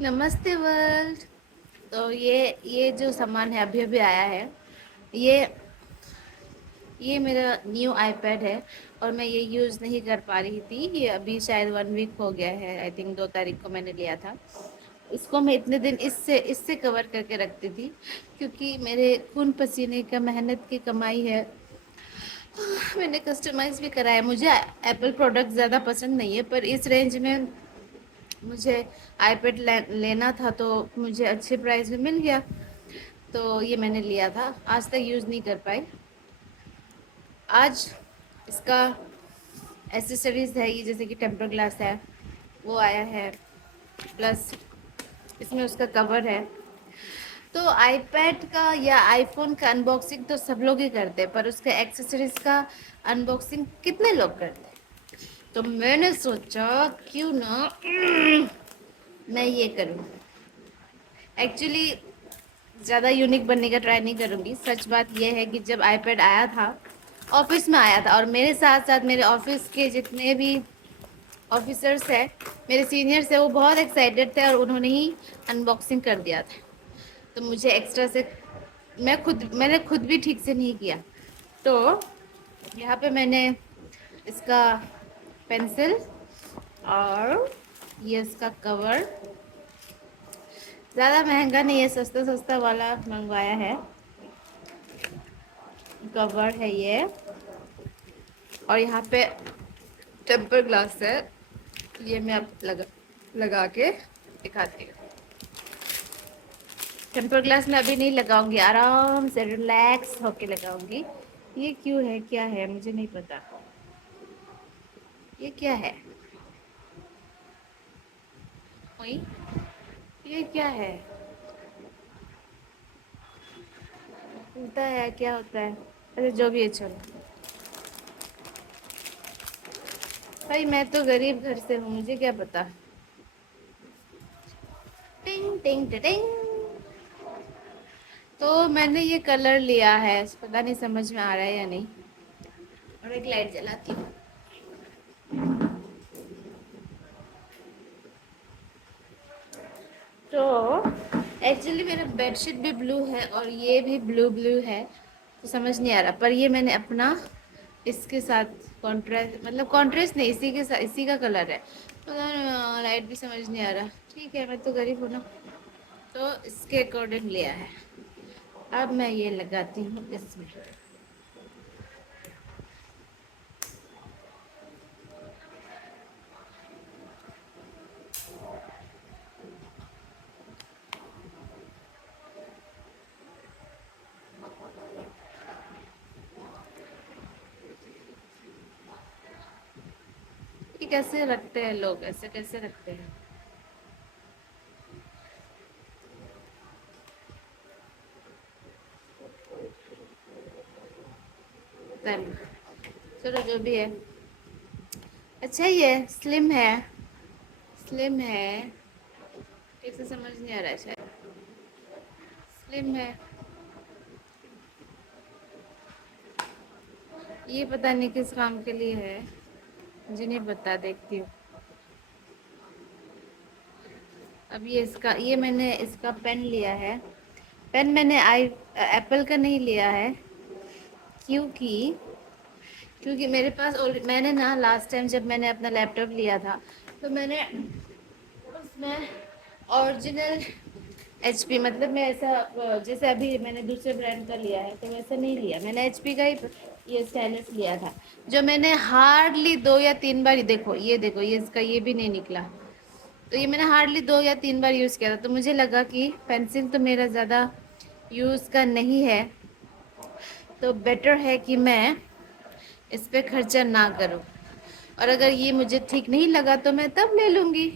नमस्ते वर्ल्ड। तो ये जो सामान है अभी अभी आया है। ये ये मेरा न्यू आईपैड है और मैं ये यूज़ नहीं कर पा रही थी। ये अभी शायद 1 वीक हो गया है। आई थिंक 2 तारीख को मैंने लिया था। इसको मैं इतने दिन इससे कवर करके रखती थी क्योंकि मेरे खून पसीने का मेहनत की कमाई है। मैंने कस्टमाइज़ भी करा है। मुझे एप्पल प्रोडक्ट ज़्यादा पसंद नहीं है, पर इस रेंज में मुझे आईपैड लेना था तो मुझे अच्छे प्राइस में मिल गया। तो ये मैंने लिया था, आज तक यूज़ नहीं कर पाई। आज इसका एसेसरीज़ है, ये जैसे कि टेम्पर ग्लास है वो आया है, प्लस इसमें उसका कवर है। तो आईपैड का या आईफोन का अनबॉक्सिंग तो सब लोग ही करते हैं, पर उसके एक्सेसरीज़ का अनबॉक्सिंग कितने लोग करते हैं। तो मैंने सोचा क्यों ना मैं ये करूँ। एक्चुअली ज़्यादा यूनिक बनने का ट्राई नहीं करूँगी। सच बात यह है कि जब आईपैड आया था, ऑफिस में आया था, और मेरे साथ साथ मेरे ऑफिस के जितने भी ऑफिसर्स हैं, मेरे सीनियर्स हैं, वो बहुत एक्साइटेड थे और उन्होंने ही अनबॉक्सिंग कर दिया था। तो मुझे एक्स्ट्रा से मैंने खुद भी ठीक से नहीं किया। तो यहाँ पे मैंने इसका पेंसिल और ये इसका कवर, ज़्यादा महंगा नहीं है, सस्ता सस्ता वाला मंगवाया है। कवर है ये, और यहाँ पे टेम्पर ग्लास है। ये मैं अब लगा के दिखाती हूँ। टेम्पर ग्लास मैं अभी नहीं लगाऊंगी, आराम से रिलैक्स होके लगाऊंगी। ये क्यों है, क्या है, मुझे नहीं पता। ये क्या है? ओई, ये क्या है? होता है, क्या होता है? अरे जो भी है, चलो। भाई मैं तो गरीब घर से हूँ, मुझे क्या पता। टिंग टिंग टिंग। तो मैंने ये कलर लिया है, पता नहीं समझ में आ रहा है या नहीं। और एक लाइट जलाती हूँ। तो एक्चुअली मेरा बेडशीट भी ब्लू है और ये भी ब्लू ब्लू है, तो समझ नहीं आ रहा। पर ये मैंने अपना इसके साथ कॉन्ट्रास्ट, मतलब कॉन्ट्रास्ट नहीं, इसी के साथ इसी का कलर है। लाइट भी समझ नहीं आ रहा। ठीक है, मैं तो गरीब हूँ ना, तो इसके अकॉर्डिंग लिया है। अब मैं ये लगाती हूँ इसमें। ये कैसे रखते हैं लोग, ऐसे कैसे रखते हैं? पता नहीं। चलो जो भी है, अच्छा ही है, स्लिम है। स्लिम है, ठीक से समझ नहीं आ रहा है शायद। स्लिम है। ये पता नहीं किस काम के लिए है, मुझे नहीं पता, देखती हूँ। अब ये मैंने इसका पेन लिया है। पेन मैंने एप्पल का नहीं लिया है, क्योंकि क्योंकि मेरे पास मैंने ना लास्ट टाइम जब मैंने अपना लैपटॉप लिया था, तो मैंने उसमें ओरिजिनल एचपी, मतलब मैं ऐसा जैसे अभी मैंने दूसरे ब्रांड का लिया है, तो वैसा नहीं लिया। मैंने एचपी का ही ये स्टाइलिस लिया था, जो मैंने हार्डली 2 या 3 बार, देखो ये इसका ये भी नहीं निकला। तो ये मैंने हार्डली 2 या 3 बार यूज़ किया था, तो मुझे लगा कि पेंसिल तो मेरा ज़्यादा यूज़ का नहीं है, तो बेटर है कि मैं इस पर खर्चा ना करूँ। और अगर ये मुझे ठीक नहीं लगा तो मैं तब ले लूँगी।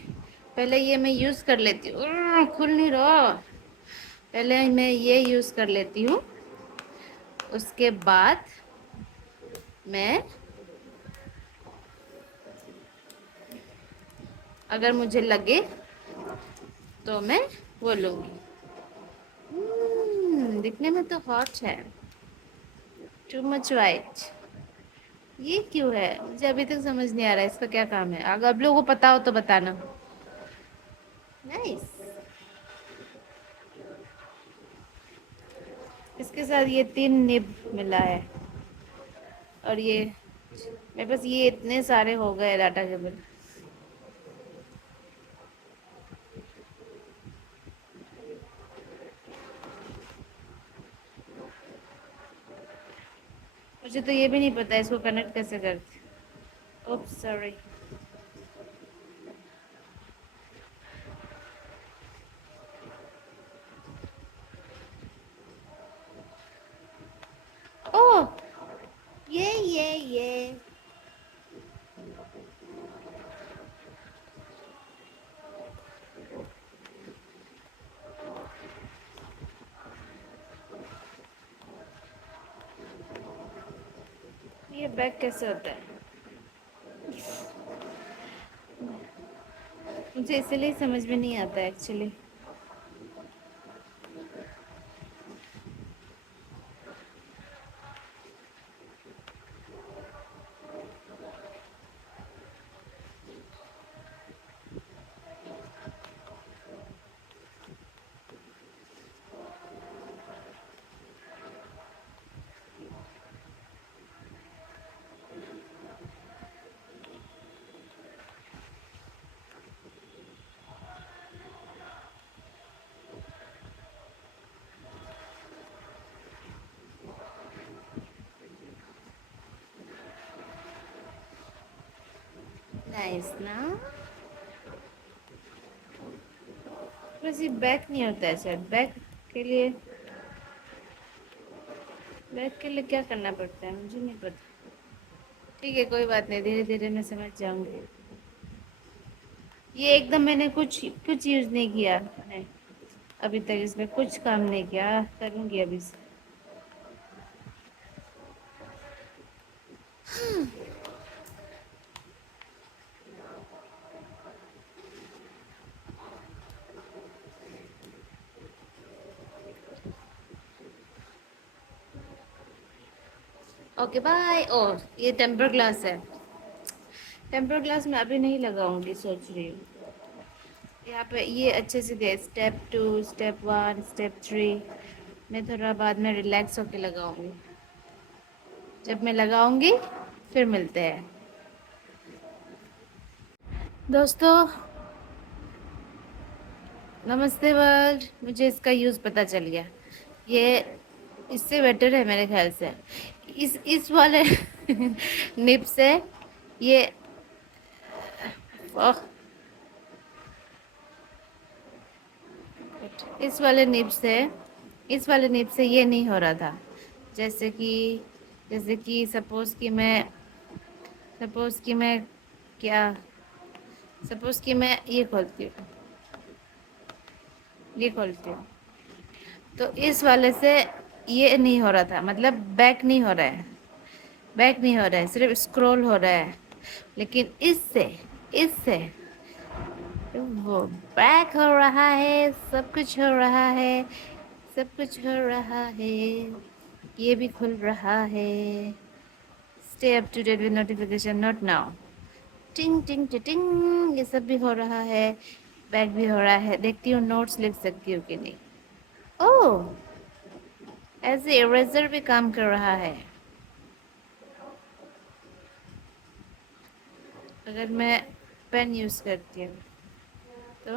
पहले ये मैं यूज़ कर लेती हूँ। खुल नहीं रहा। पहले मैं ये यूज़ कर लेती हूँ, उसके बाद मैं, अगर मुझे लगे तो मैं वो लूँगी। दिखने में तो हॉट है, टू मच वाइट। ये क्यों है, मुझे अभी तक समझ नहीं आ रहा है इसका क्या काम है। अगर आप लोगों को पता हो तो बताना। नाइस। کے ساتھ یہ 3 نب ملا ہے، اور یہ میرے پاس یہ اتنے سارے ہو گئے ڈاٹا کیبل. مجھے تو یہ بھی نہیں پتا اس کو کنیکٹ کیسے کرتے. Opus sorry. اوہ یہ بیک کیسے ہوتا ہے؟ مجھے اسی لیے سمجھ میں نہیں آتا ایکچولی. نائس نا. بس یہ بیک نہیں ہوتا ہے سر. بیک کے لیے کیا کرنا پڑتا ہے مجھے نہیں پتا. ٹھیک ہے کوئی بات نہیں، دھیرے دھیرے میں سمجھ جاؤں گی. یہ ایک دم میں نے کچھ یوز نہیں کیا ہے ابھی تک. اس میں کچھ کام نہیں کیا. کروں گی ابھی سے. Okay bye. اور یہ ٹیمپر گلاس ہے. ٹیمپر گلاس میں ابھی نہیں لگاؤں گی، سوچ رہی ہوں. یہاں پہ یہ اچھے سے دے. اسٹیپ 2 اسٹیپ 1 اسٹیپ 3 میں تھوڑا بعد میں ریلیکس ہو کے لگاؤں گی. جب میں لگاؤں گی پھر ملتے ہیں. دوستو نمستے ورلڈ. مجھے اس کا یوز پتہ چل گیا. یہ اس سے بیٹر ہے میرے خیال سے. اس والے نب سے یہ اس والے نیب سے یہ نہیں ہو رہا تھا. جیسے کہ سپوز کہ میں یہ کھولتی ہوں. تو اس والے سے یہ نہیں ہو رہا تھا. مطلب بیک نہیں ہو رہا ہے صرف اسکرول ہو رہا ہے. لیکن اس سے وہ بیک ہو رہا ہے. سب کچھ ہو رہا ہے. یہ بھی کھل رہا ہے. Stay up to date with notification note now. ٹنگ ٹنگ ٹنگ یہ سب بھی ہو رہا ہے. بیک بھی ہو رہا ہے. دیکھتی ہوں نوٹس لکھ سکتی ہوں کہ نہیں. اوہ ایسے اریزر بھی کام کر رہا ہے. اگر میں پین یوز کرتی ہوں تو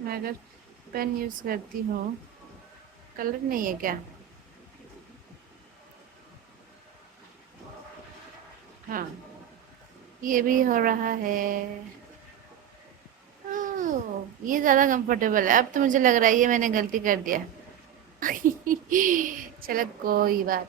میں اگر پین یوز کرتی ہوں. کلر نہیں ہے کیا؟ ہاں یہ بھی ہو رہا ہے. یہ زیادہ کمفرٹیبل ہے. اب تو مجھے لگ رہا ہے یہ میں نے غلطی کر دیا. چلو کوئی بات